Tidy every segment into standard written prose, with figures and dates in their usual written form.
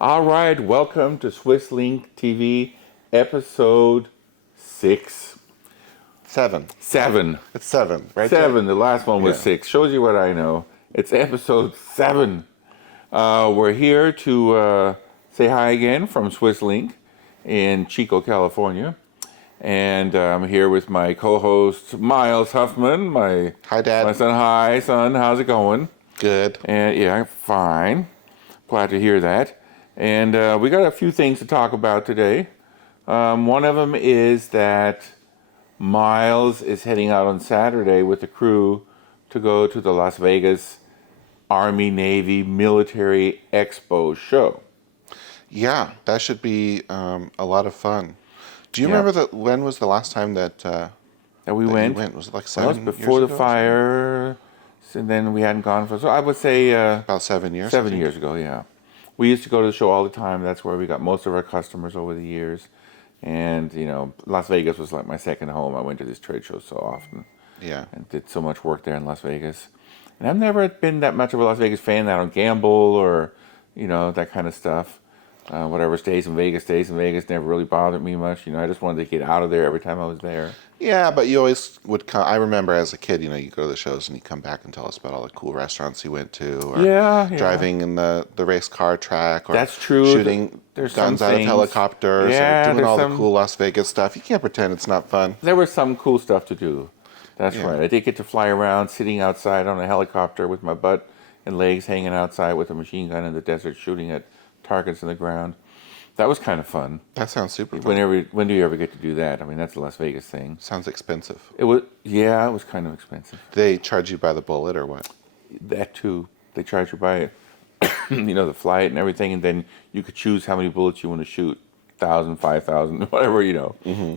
All right, welcome to Swiss Link TV, episode 6. 7. 7. It's 7, right? 7. The last one was Yeah. 6. Shows you what I know. It's episode 7. We're here to say hi again from Swiss Link in Chico, California. And I'm here with my co-host, Miles Huffman. Hi, Dad. My son. Hi, son. How's it going? Good. And yeah, fine. Glad to hear that. And we got a few things to talk about today. One of them is that Miles is heading out on Saturday with the crew to go to the Las Vegas Army Navy Military Expo show. Yeah, that should be a lot of fun. Do you Yeah. remember when was the last time that That you went. went? Was it like That was 7 before years the ago? fire, and then we hadn't gone for. So I would say About 7 years. I 7 think. years ago. Yeah, we used to go to the show all the time. That's where we got most of our customers over the years. And Las Vegas was like my second home. I went to this trade show so often Yeah. and did so much work there in Las Vegas. And I've never been that much of a Las Vegas fan. I don't gamble or that kind of stuff. Whatever stays in Vegas never really bothered me much. I just wanted to get out of there every time I was there. Yeah, but you always would come. I remember as a kid, you go to the shows and you come back and tell us about all the cool restaurants you went to, or Yeah. driving in the race car track, or That's true. shooting There's guns some out of things. helicopters, Yeah, or doing there's all some- the cool Las Vegas stuff. You can't pretend it's not fun. There was some cool stuff to do. That's Yeah. right. I did get to fly around sitting outside on a helicopter with my butt and legs hanging outside with a machine gun in the desert shooting at targets in the ground. That was kind of fun. That sounds super fun. When do you ever get to do that? I mean, that's a Las Vegas thing. Sounds expensive. It was kind of expensive. Do they charge you by the bullet or what? That too. They charge you by the flight and everything, and then you could choose how many bullets you want to shoot. 1,000, 5,000, whatever,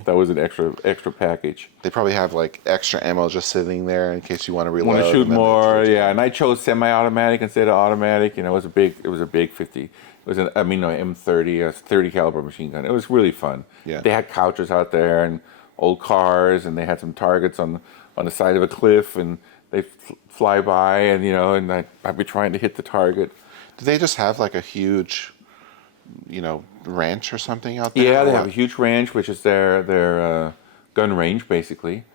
That was an extra package. They probably have like extra ammo just sitting there in case you want to reload. Want to shoot and then they more, charge you. yeah. And I chose semi-automatic instead of automatic. It was a big 50. It was no, M30, a 30 caliber machine gun. It was really fun. Yeah. They had couches out there and old cars, and they had some targets on the side of a cliff, and they fly by, and and I'd be trying to hit the target. Do they just have like a huge, ranch or something out there? Yeah, or they what? have a huge range, which is their gun range, basically.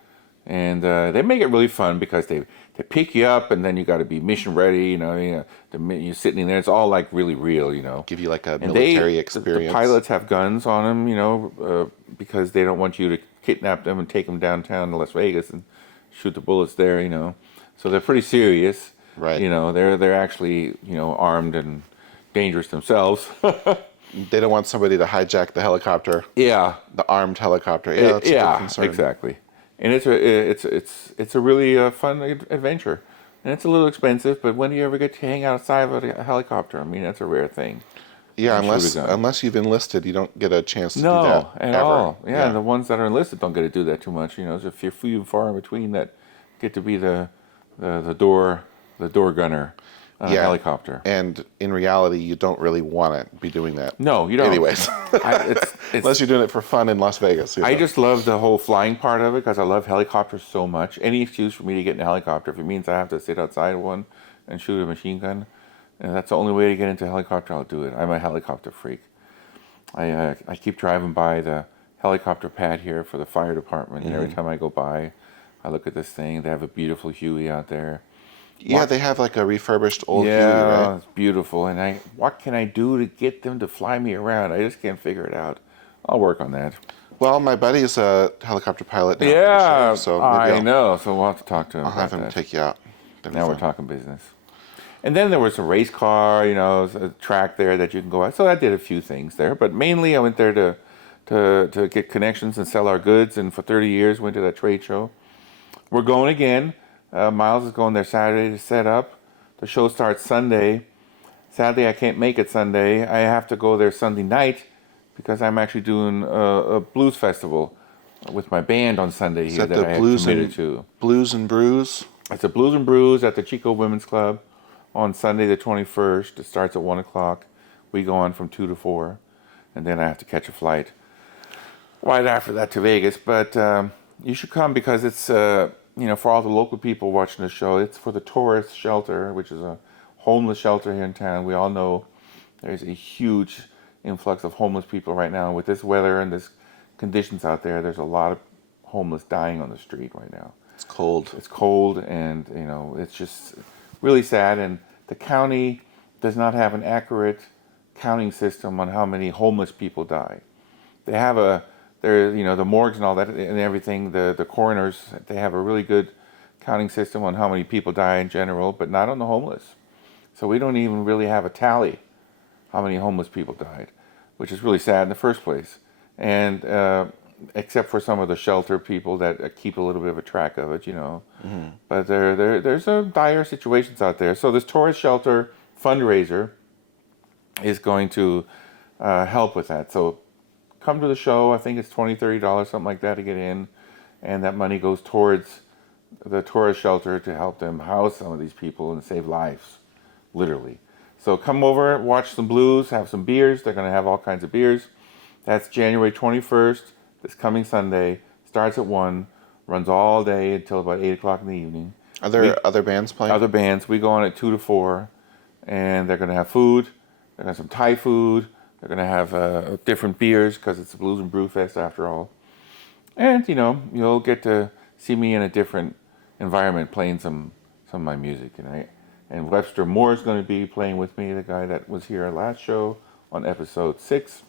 And they make it really fun because they pick you up, and then you got to be mission ready. You're sitting in there. It's all like really real. Give you like a And military experience. The pilots have guns on them, because they don't want you to kidnap them and take them downtown to Las Vegas and shoot the bullets there. So they're pretty serious. Right. They're actually armed and dangerous themselves. They don't want somebody to hijack the helicopter, Yeah. the armed helicopter. Yeah, that's a good concern. Exactly. And it's a really fun adventure, and it's a little expensive. But when do you ever get to hang outside of a helicopter? I mean, that's a rare thing. Yeah, And shoot a gun. unless you've enlisted, you don't get a chance to do No, that at ever. all. Yeah, the ones that are enlisted don't get to do that too much. There's a few and far in between that get to be the door gunner helicopter. And in reality, you don't really want to be doing that. No, you don't. Anyways, It's unless you're doing it for fun in Las Vegas. I just love the whole flying part of it because I love helicopters so much. Any excuse for me to get in a helicopter, if it means I have to sit outside one and shoot a machine gun, and that's the only way to get into a helicopter, I'll do it. I'm a helicopter freak. I keep driving by the helicopter pad here for the fire department, and every time I go by, I look at this thing. They have a beautiful Huey out there. Yeah, they have like a refurbished old Huey, Yeah, right? it's beautiful. And what can I do to get them to fly me around? I just can't figure it out. I'll work on that. Well, my buddy is a helicopter pilot now. for the Yeah, show, so maybe I I'll know. So we'll have to talk to him I'll have about him that. take you out. That'd be Now we're fun. talking business. And then there was a race car, a track there that you can go out. So I did a few things there, but mainly I went there to get connections and sell our goods. And for 30 years, went to that trade show. We're going again. Miles is going there Saturday to set up. The show starts Sunday. Sadly, I can't make it Sunday. I have to go there Sunday night because I'm actually doing a blues festival with my band on Sunday here that that the I had Blues committed and- to. Blues and Brews. It's a Blues and Brews at the Chico Women's Club on Sunday the 21st. It starts at 1 o'clock. We go on from 2 to 4. And then I have to catch a flight right after that to Vegas. But you should come because it's, for all the local people watching the show, it's for the tourist shelter, which is a homeless shelter here in town. We all know There's a huge influx of homeless people right now. With this weather and this conditions out there, there's a lot of homeless dying on the street right now. It's cold. It's cold, and it's just really sad. And the county does not have an accurate counting system on how many homeless people die. They have the morgues and all that and everything. The coroners, they have a really good counting system on how many people die in general, but not on the homeless. So we don't even really have a tally how many homeless people died, which is really sad in the first place. And except for some of the shelter people that keep a little bit of a track of it, Mm-hmm. But there's some dire situations out there. So this tourist shelter fundraiser is going to help with that. So come to the show. I think it's $20, $30, something like that to get in. And that money goes towards the tourist shelter to help them house some of these people and save lives, literally. So come over, watch some blues, have some beers. They're going to have all kinds of beers. That's January 21st, this coming Sunday. Starts at 1, runs all day until about 8 o'clock in the evening. Are there other bands playing? Other bands. We go on at 2 to 4, and they're going to have food. They're going to have some Thai food. They're going to have different beers because it's a Blues and Brew Fest after all. And, you'll get to see me in a different environment playing some of my music. And Webster Moore is going to be playing with me, the guy that was here at last show on episode 6.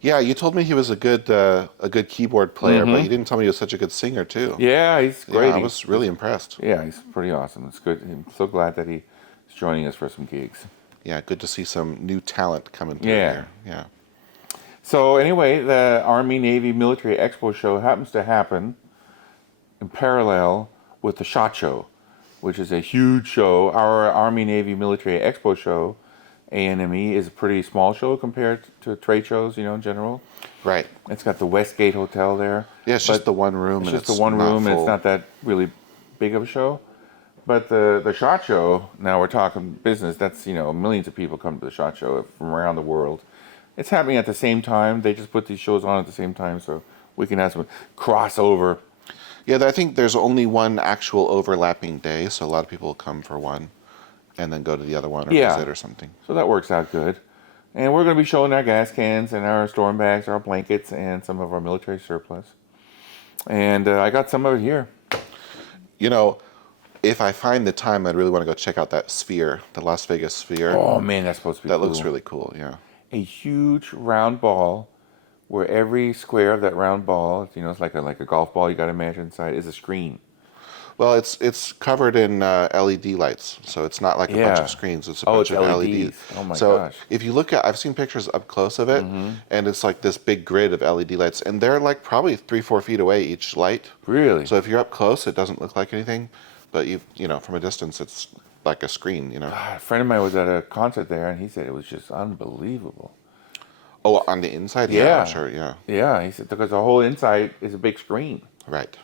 Yeah, you told me he was a good keyboard player, but you didn't tell me he was such a good singer too. Yeah, he's great. Yeah, I was really impressed. Yeah, he's pretty awesome. It's good. I'm so glad that he's joining us for some gigs. Yeah, good to see some new talent coming through Yeah. here. Yeah. So anyway, the Army Navy Military Expo show happens to happen in parallel with the SHOT Show, which is a huge show. Our Army Navy Military Expo show, ANME, is a pretty small show compared to trade shows, in general. Right. It's got the Westgate Hotel there. Yeah, it's just the one room. It's and just the one room, and it's not that really big of a show. But the SHOT Show, now we're talking business, that's, millions of people come to the SHOT Show from around the world. It's happening at the same time. They just put these shows on at the same time so we can have some crossover. Yeah, I think there's only one actual overlapping day, so a lot of people will come for one and then go to the other one or visit or something. So that works out good. And we're going to be showing our gas cans and our storm bags, our blankets, and some of our military surplus. And I got some of it here. If I find the time, I'd really want to go check out that sphere, the Las Vegas sphere. Oh, man, that's supposed to be cool. That looks really cool, yeah. A huge round ball where every square of that round ball, it's like a golf ball you got to imagine inside, is a screen. Well, it's covered in LED lights, so it's not like a bunch of screens. It's a bunch of LEDs. Oh my so gosh! If you look I've seen pictures up close of it, and it's like this big grid of LED lights, and they're like probably 3-4 feet away each light. Really? So if you're up close, it doesn't look like anything, but from a distance, it's like a screen. A friend of mine was at a concert there, and he said it was just unbelievable. Oh, on the inside? Yeah, I'm sure. Yeah. Yeah, he said because the whole inside is a big screen. Right.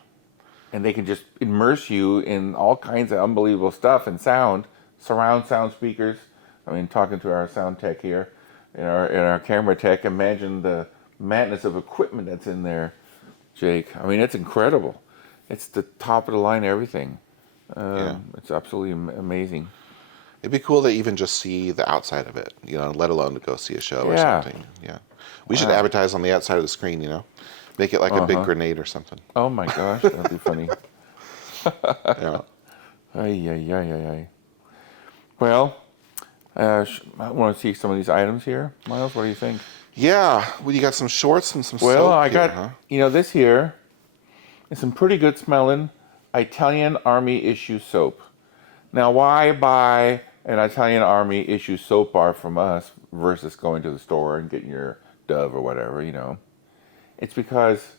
And they can just immerse you in all kinds of unbelievable stuff and sound, surround sound speakers. I mean, talking to our sound tech here, and our camera tech, imagine the madness of equipment that's in there, Jake. I mean, it's incredible. It's the top of the line everything. It's absolutely amazing. It'd be cool to even just see the outside of it, let alone to go see a show or something. Yeah. We should advertise on the outside of the screen, Make it like a big grenade or something. Oh my gosh, that'd be funny. Yeah. Ay. Well, I want to see some of these items here. Miles, what do you think? Yeah. Well, you got some shorts and some soap Well, I here, got, huh? this here is some pretty good smelling Italian Army issue soap. Now, why buy an Italian Army issue soap bar from us versus going to the store and getting your Dove or whatever, It's because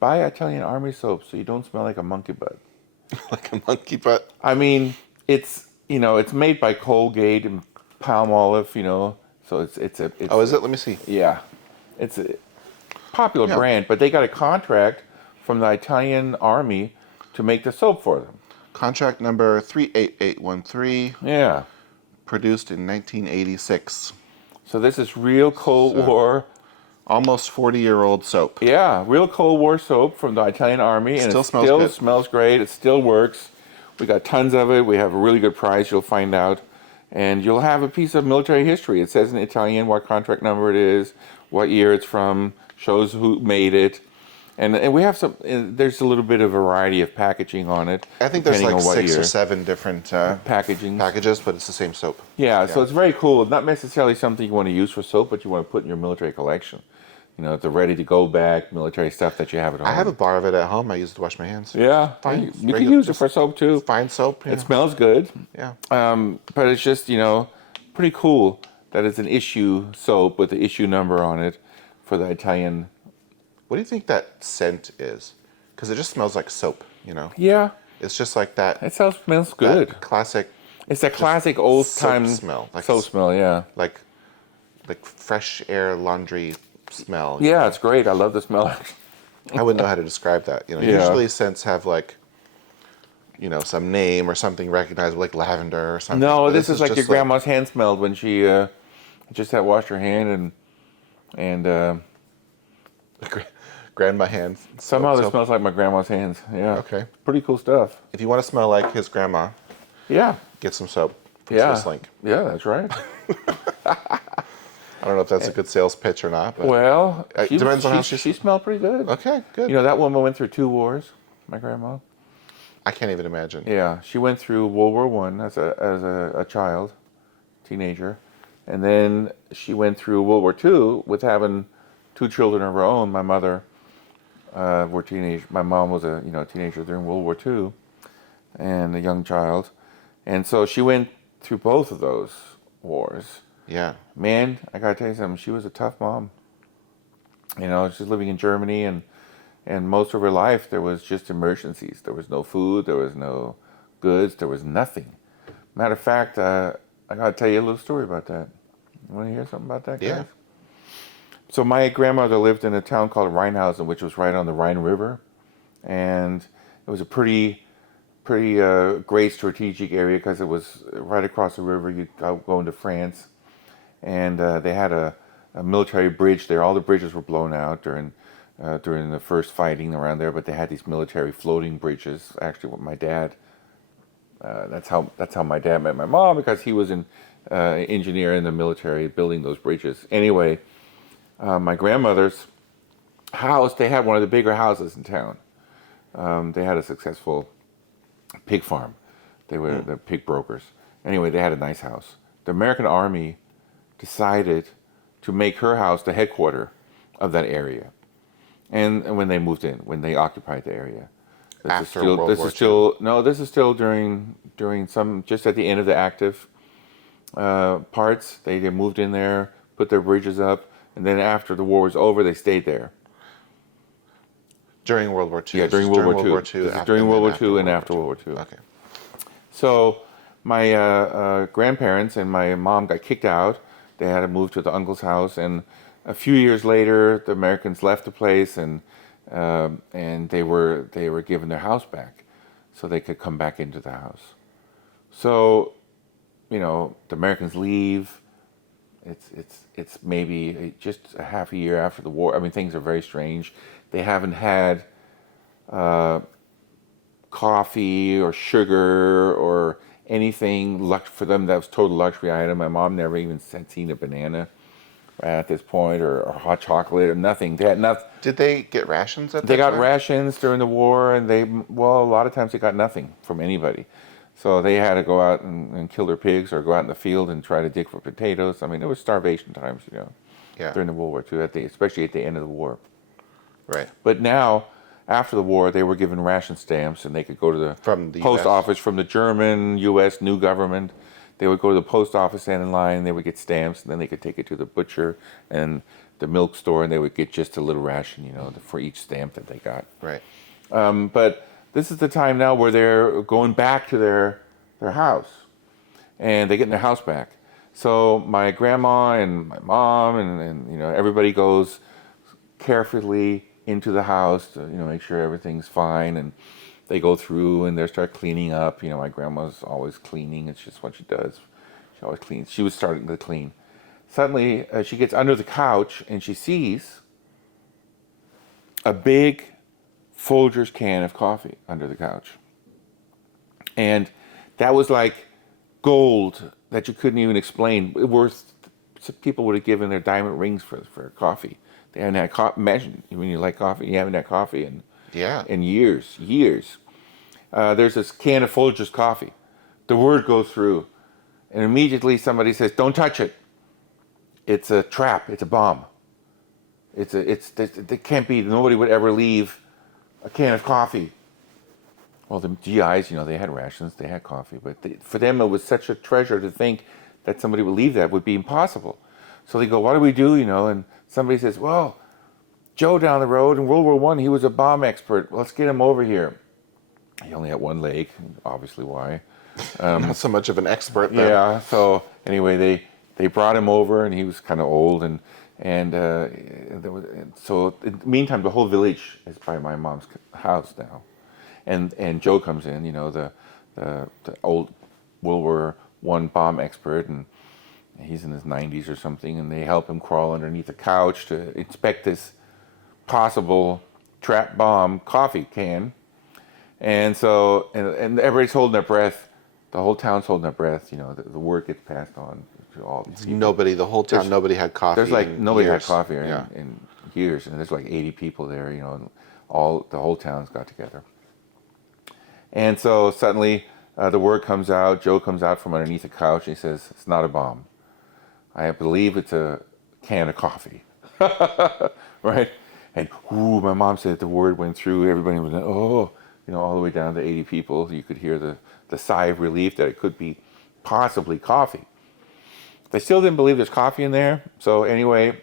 buy Italian Army soap so you don't smell like a monkey butt. Like a monkey butt? I mean, it's made by Colgate and Palmolive, so it's is it? Let me see. Yeah. It's a popular brand, but they got a contract from the Italian Army to make the soap for them. Contract number 38813. Yeah. Produced in 1986. So this is real Cold War. Almost 40-year-old soap. Yeah, real Cold War soap from the Italian Army. And Still smells great. It still works. We got tons of it. We have a really good price, you'll find out. and you'll have a piece of military history. It says in Italian what contract number it is, what year it's from, shows who made it. And we have some. There's a little bit of variety of packaging on it. I think there's depending like on what 6 or year. 7 different packages, but it's the same soap. Yeah, so it's very cool. Not necessarily something you want to use for soap, but you want to put in your military collection. The ready-to-go bag, military stuff that you have at home. I have a bar of it at home. I use it to wash my hands. Yeah, Fine. you can use it for soap too. Fine soap. Yeah. It smells good. Yeah. But it's just, pretty cool that it's an issue soap with the issue number on it for the Italian. What do you think that scent is? Because it just smells like soap, Yeah, It's just like that. it smells good. That classic It's that classic old-time smell. soap smell, yeah. Like fresh air laundry smell. Yeah, it's great. I love the smell. I wouldn't know how to describe that. Yeah. Usually scents have some name or something recognizable, like lavender or something. No, But this is like your just grandma's hand smelled when she just had washed her hand and grandma hands. somehow this So smells like my grandma's hands. Yeah. Okay. Pretty cool stuff. if you want to smell like his grandma, Yeah. get some soap from Yeah. Swiss Link. Yeah, that's right. I don't know if that's a good sales pitch or not, but Well, It depends on how she smelled pretty good. okay, good. That woman went through 2 wars, my grandma. I can't even imagine. Yeah, she went through World War One as a child, teenager, and then she went through World War Two with having 2 children of her own. My mother were teenage. My mom was a teenager during World War Two, and a young child, and so she went through both of those wars. Yeah. Man, I gotta tell you something. She was a tough mom. She's living in Germany, and most of her life there was just emergencies. There was no food, there was no goods, there was nothing. Matter of fact, I gotta tell you a little story about that. You want to hear something about that, guys? Yeah. So my grandmother lived in a town called Rheinhausen, which was right on the Rhine River, and it was a pretty great strategic area because it was right across the river. You go into France, and they had a military bridge there. All the bridges were blown out during the first fighting around there, but they had these military floating bridges. Actually, with my dad, that's how my dad met my mom, because he was an engineer in the military building those bridges. Anyway, my grandmother's house, they had one of the bigger houses in town. They had a successful pig farm. They were the pig brokers. Anyway, they had a nice house. The American Army decided to make her house the headquarter of that area. And when they moved in, when they occupied the area. After World War II. This is still during some, just at the end of the active parts. They moved in there, put their bridges up, and then after the war was over, they stayed there. During World War II. Yeah, during World War II. II. This is during World War II and after World War II. Okay. So my grandparents and my mom got kicked out. They had to move to the uncle's house, and a few years later, the Americans left the place, and they were given their house back, so they could come back into the house. So, the Americans leave. It's maybe just a half a year after the war. I mean, things are very strange. They haven't had coffee or sugar or anything for them that was total luxury item. My mom never even had seen a banana at this point, or hot chocolate, or nothing. They had nothing. Did they get rations at that They got time? rations during the war, and a lot of times they got nothing from anybody. So they had to go out and kill their pigs, or go out in the field and try to dig for potatoes. I mean, it was starvation times, Yeah. during the World War II, especially at the end of the war. Right. But now, after the war, they were given ration stamps, and they could go to From the post US? office from the German, U.S. new government. They would go to the post office, stand in line, they would get stamps, and then they could take it to the butcher and the milk store, and they would get just a little ration, for each stamp that they got. Right. But this is the time now where they're going back to their house, and they're getting their house back. So my grandma and my mom and everybody goes carefully into the house to make sure everything's fine, and they go through and they start cleaning up. My grandma's always cleaning. It's just what she does. She always cleans. She was starting to clean. Suddenly, she gets under the couch and she sees a big Folgers can of coffee under the couch. And that was like gold that you couldn't even explain. Worth people would have given their diamond rings for coffee. They hadn't had coffee. Imagine when you like coffee, you haven't had coffee Yeah. in years. There's this can of Folgers coffee. The word goes through, and immediately somebody says, "Don't touch it. It's a trap. It's a bomb. It can't be. Nobody would ever leave a can of coffee." Well, the GIs, they had rations, they had coffee, but for them it was such a treasure to think that somebody would leave that would be impossible. So they go, "What do we do?" And somebody says, "Well, Joe down the road in World War One, he was a bomb expert. Let's get him over here." He only had one leg, obviously why. Not so much of an expert then. Yeah. So anyway, they brought him over, and he was kind of old, and so in the meantime, the whole village is by my mom's house now, and Joe comes in, the old World War One bomb expert, and he's in his 90s or something, and they help him crawl underneath a couch to inspect this possible trap bomb coffee can. And so, and everybody's holding their breath. The whole town's holding their breath. The word gets passed on to all these people. Nobody had coffee. There's like nobody years. had coffee Yeah. in years, and there's like 80 people there. And the whole town's got together. And so suddenly, the word comes out. Joe comes out from underneath the couch. And he says, "It's not a bomb. I believe it's a can of coffee." Right? And my mom said the word went through. Everybody was like, "Oh." All the way down to 80 people, you could hear the sigh of relief that it could be possibly coffee. They still didn't believe there's coffee in there. So anyway,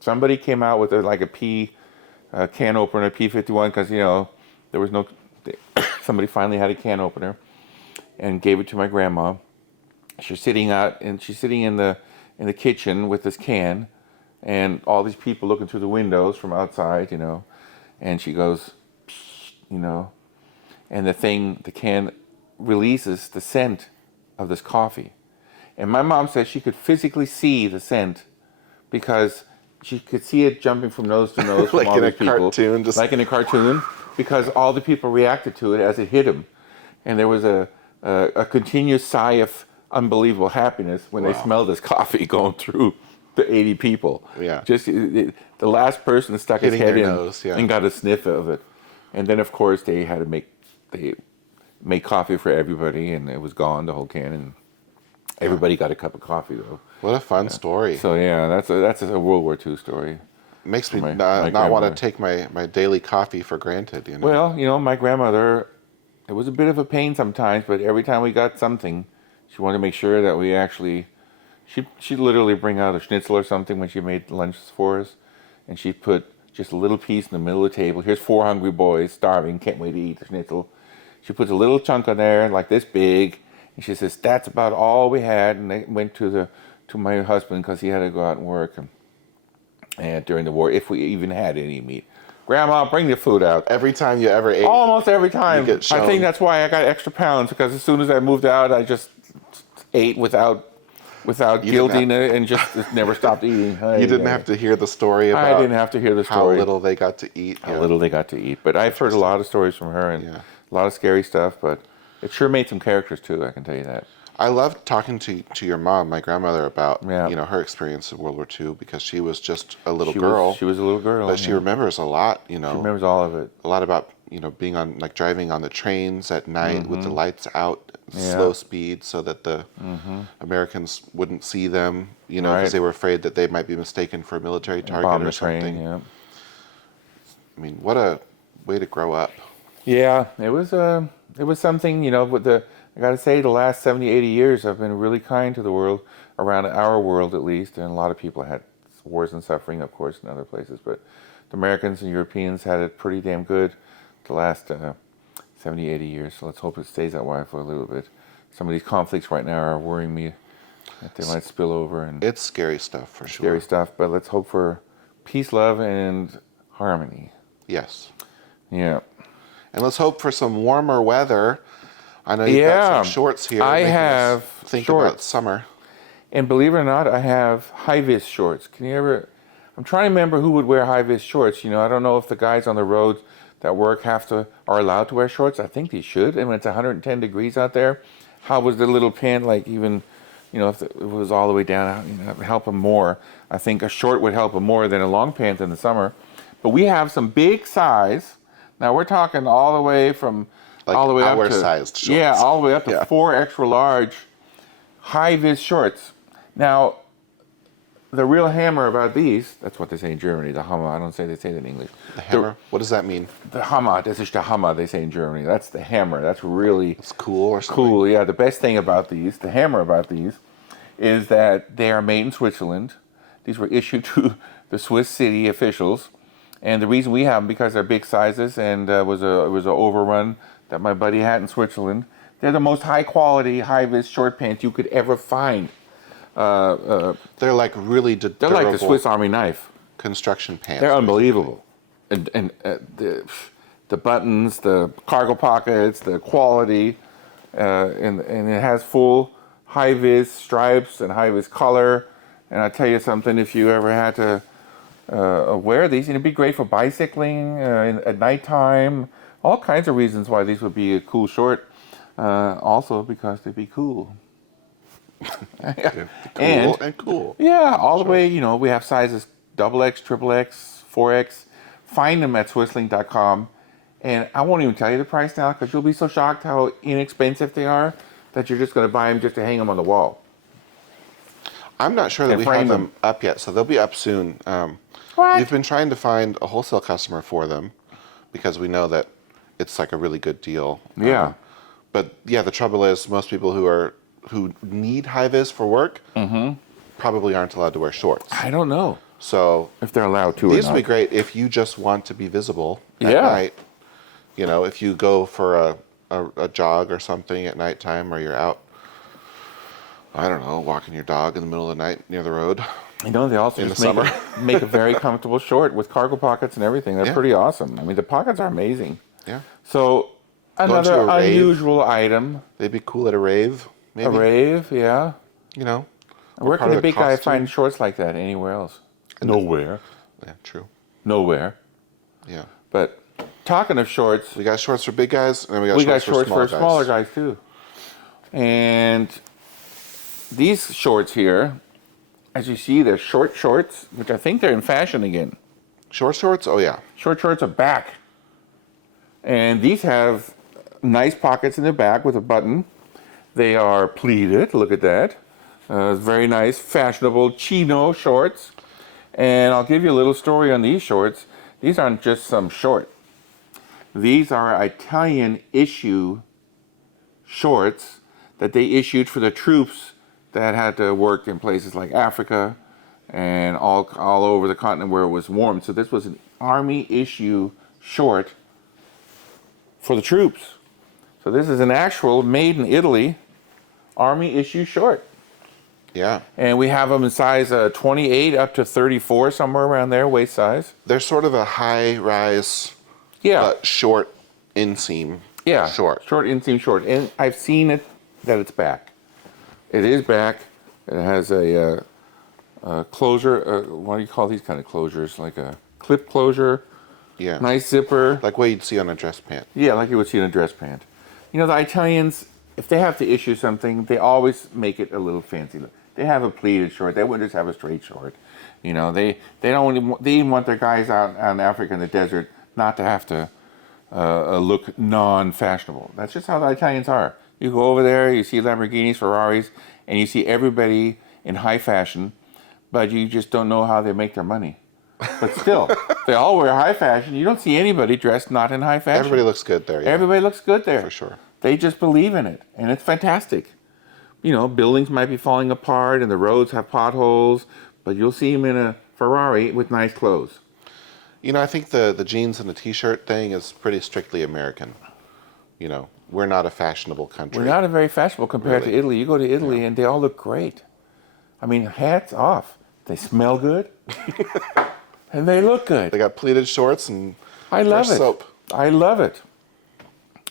somebody came out with a can opener, a P51, because, there was no, somebody finally had a can opener and gave it to my grandma. She's sitting in the kitchen with this can, and all these people looking through the windows from outside, and she goes, and the can releases the scent of this coffee. And my mom says she could physically see the scent because she could see it jumping from nose to nose from like all in these a people. cartoon, like in a cartoon, because all the people reacted to it as it hit them. And there was a continuous sigh of unbelievable happiness when they smelled this coffee going through the 80 people. Yeah. Just the last person stuck Hitting his head their in nose, yeah. and got a sniff of it. And then, of course, they made coffee for everybody, and it was gone, the whole can, and everybody got a cup of coffee, though. What a fun story. So, yeah, that's a World War II story. Makes me my not want to grandmother. take my daily coffee for granted, Well, my grandmother, it was a bit of a pain sometimes, but every time we got something, she wanted to make sure that we actually, she'd literally bring out a schnitzel or something when she made lunch for us, and she'd put just a little piece in the middle of the table. Here's 4 hungry boys, starving, can't wait to eat the schnitzel. She puts a little chunk on there, like this big, and she says, "That's about all we had." And they went to my husband because he had to go out and work, and during the war, if we even had any meat. "Grandma, bring the food out." Every time you ever ate, Almost every time. you get shown. I think that's why I got extra pounds, because as soon as I moved out, I just ate without guilting it, and just never stopped eating. You didn't have to hear the story about I didn't have to hear the story. how little they got to eat. How little they got to eat. But I've heard a lot of stories from her, and a lot of scary stuff, but it sure made some characters too, I can tell you that. I loved talking to your mom, my grandmother, about Yeah. her experience in World War II, because she was just a little girl. She was a little girl. But she remembers a lot, She remembers all of it. a lot about, being on, like, driving on the trains at night with the lights out, slow speed, so that the Americans wouldn't see them, because Right. they were afraid that they might be mistaken for a military target Bomb or the something. train, yeah. I mean, what a way to grow up. Yeah, it was something, with I got to say, the last 70, 80 years have been really kind to the world, around our world at least, and a lot of people had wars and suffering, of course, in other places, but the Americans and Europeans had it pretty damn good the last 70, 80 years, so let's hope it stays that way for a little bit. Some of these conflicts right now are worrying me that they might spill over, and It's scary stuff, for sure. scary stuff, but let's hope for peace, love, and harmony. Yes. Yeah. And let's hope for some warmer weather. I know you've got some shorts here. I making us have think shorts. about summer. And believe it or not, I have hi-vis shorts. I'm trying to remember who would wear high-vis shorts. I don't know if the guys on the road that work are allowed to wear shorts. I think they should. And when it's 110 degrees out there, how was the little pant, like, even if it was all the way down, help them more. I think a short would help them more than a long pant in the summer. But we have some big size. Now we're talking all the way from Like all the way up our to sized shorts. yeah, all the way up to Yeah. 4 extra large hi-vis shorts. Now the real hammer about these, that's what they say in Germany, the Hammer. I don't say they say that in English. The hammer? What does that mean? The Hammer, das ist der Hammer, they say in Germany. That's the hammer. That's really It's cool or something? cool. Yeah, the best thing about these, the hammer about these, is that they are made in Switzerland. These were issued to the Swiss city officials. And the reason we have them because they're big sizes and it was an overrun that my buddy had in Switzerland. They're the most high quality, high-vis short pants you could ever find. They're like really They're like the Swiss Army knife. construction pants. They're unbelievable. And the buttons, the cargo pockets, the quality, and it has full high-vis stripes and high-vis color. And I tell you something, if you ever had to wear these, it'd be great for bicycling at nighttime. All kinds of reasons why these would be a cool short. Also because they'd be cool. Cool and cool. Yeah, all the way, we have sizes XX, XXX, 4X. Find them at Swisslink.com. And I won't even tell you the price now because you'll be so shocked how inexpensive they are that you're just going to buy them just to hang them on the wall. I'm not sure that we have them up yet, so they'll be up soon. What? We've been trying to find a wholesale customer for them because we know that it's like a really good deal. Yeah. But yeah, the trouble is most people who need high-vis for work probably aren't allowed to wear shorts. I don't know So if they're allowed to or these not. would be great if you just want to be visible at Yeah. night. If you go for a jog or something at nighttime, or you're out, I don't know, walking your dog in the middle of the night near the road. They also in just the summer. make a very comfortable short with cargo pockets and everything. That's Yeah. pretty awesome. I mean, the pockets are amazing. Yeah. So to another a rave. unusual item. They'd be cool at a rave, maybe. A rave, yeah. Where part can of a big guy costume. find shorts like that anywhere else? Nowhere. Yeah, true. Nowhere. Yeah. But talking of shorts, We got shorts for big guys, and we got shorts shorts for smaller guys too. And these shorts here, as you see, they're short shorts, which I think they're in fashion again. Short shorts? Oh, yeah. Short shorts are back. And these have nice pockets in the back with a button. They are pleated, look at that. Very nice, fashionable chino shorts. And I'll give you a little story on these shorts. These aren't just some short. These are Italian issue shorts that they issued for the troops that had to work in places like Africa and all over the continent where it was warm. So this was an army issue short for the troops. So this is an actual made in Italy army issue short. Yeah. And we have them in size 28 up to 34, somewhere around there, waist size. They're sort of a high-rise, Yeah. but short inseam Yeah. short. Short inseam short. And I've seen it that it's back. It is back. It has a closure. What do you call these kind of closures? Like a clip closure. Yeah. Nice zipper. Like what you'd see on a dress pant. Yeah, like you would see in a dress pant. The Italians, if they have to issue something, they always make it a little fancy. They have a pleated short. They wouldn't just have a straight short. They even want their guys out in Africa in the desert not to have to look non-fashionable. That's just how the Italians are. You go over there, you see Lamborghinis, Ferraris, and you see everybody in high fashion, but you just don't know how they make their money. But still, they all wear high fashion. You don't see anybody dressed not in high fashion. Everybody looks good there. Yeah. Everybody looks good there. For sure. They just believe in it, and it's fantastic. Buildings might be falling apart and the roads have potholes, but you'll see them in a Ferrari with nice clothes. I think the jeans and the t-shirt thing is pretty strictly American. We're not a fashionable country. We're not a very fashionable compared to Italy. You go to Italy and they all look great. I mean, hats off. They smell good and they look good. They got pleated shorts and I love fresh it. soap. I love it.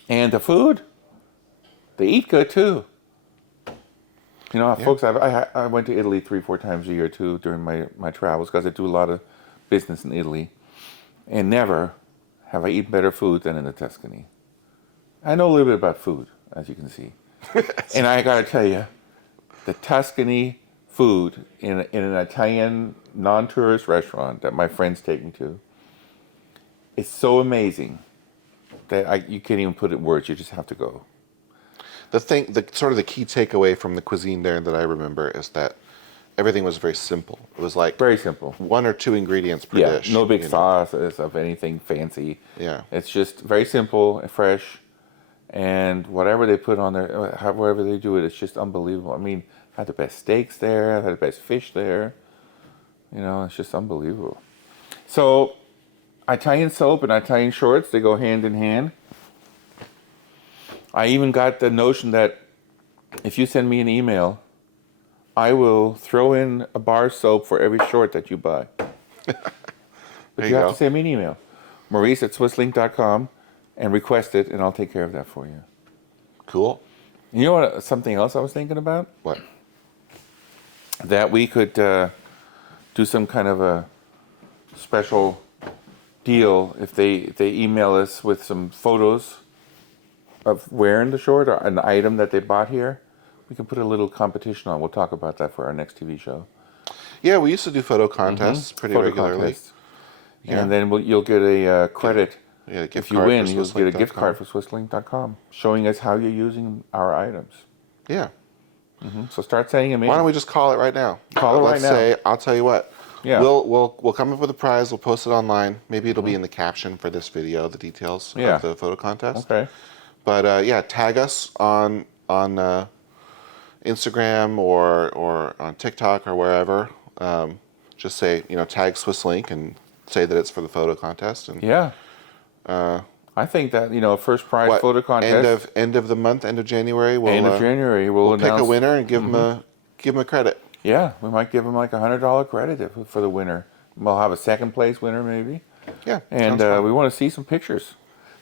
And the food, they eat good too. Folks, I went to Italy 3-4 times a year too during my travels because I do a lot of business in Italy. And never have I eaten better food than in the Tuscany. I know a little bit about food, as you can see. And I got to tell you, the Tuscany food in an Italian non-tourist restaurant that my friends take me to. It's so amazing that you can't even put it in words. You just have to go. The sort of the key takeaway from the cuisine there that I remember is that everything was very simple. It was like Very simple. 1 or 2 ingredients per Yeah, dish. no big you know? sauces of anything fancy. Yeah. It's just very simple and fresh, and whatever they put on there, however they do it, it's just unbelievable. I mean, I had the best steaks there. I had the best fish there. You know, it's just unbelievable. So, Italian soap and Italian shorts, they go hand in hand. I even got the notion that if you send me an email, I will throw in a bar soap for every short that you buy. But you have to send me an email, Maurice@swisslink.com, and request it, and I'll take care of that for you. Cool. You know what? Something else I was thinking about? What? That we could do some kind of a special deal if they email us with some photos of wearing the short or an item that they bought here. We can put a little competition on. We'll talk about that for our next TV show. Yeah, we used to do photo contests pretty Photo regularly. contest. Yeah. And then you'll get a credit. Yeah, gift If you card win, for you'll get a gift swisslink.com. card for swisslink.com showing us how you're using our items. Yeah. So start saying them in. Why don't we just call it right now? Call it right now. Let's say, I'll tell you what. Yeah. We'll come up with a prize. We'll post it online. Maybe it'll be in the caption for this video, the details of the photo contest. Okay. But yeah, tag us on Instagram or on TikTok or wherever. Just say, tag SwissLink and say that it's for the photo contest. And Yeah. I think that, first prize photo contest. End of the month, end of January. End of January, we'll pick announce a winner and give them a credit. Yeah, we might give them like $100 credit for the winner. We'll have a second place winner maybe. Yeah. And we want to see some pictures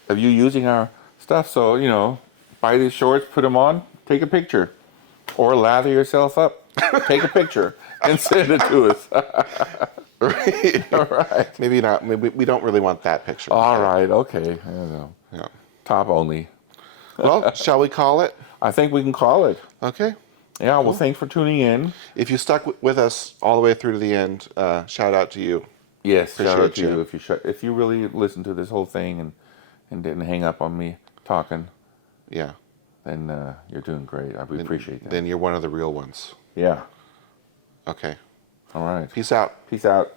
of you using our stuff. So, buy these shorts, put them on, take a picture. Or lather yourself up, take a picture, and send it to us. Right. All right. Maybe not. Maybe we don't really want that picture. All right, okay. I don't know. Yeah. Top only. Well, shall we call it? I think we can call it. Okay. Yeah, well, thanks for tuning in. If you stuck with us all the way through to the end, shout out to you. Yes, shout out to Appreciate you. If you really listened to this whole thing and didn't hang up on me talking, Yeah. then you're doing great. We appreciate that. Then you're one of the real ones. Yeah. Okay. All right. Peace out. Peace out.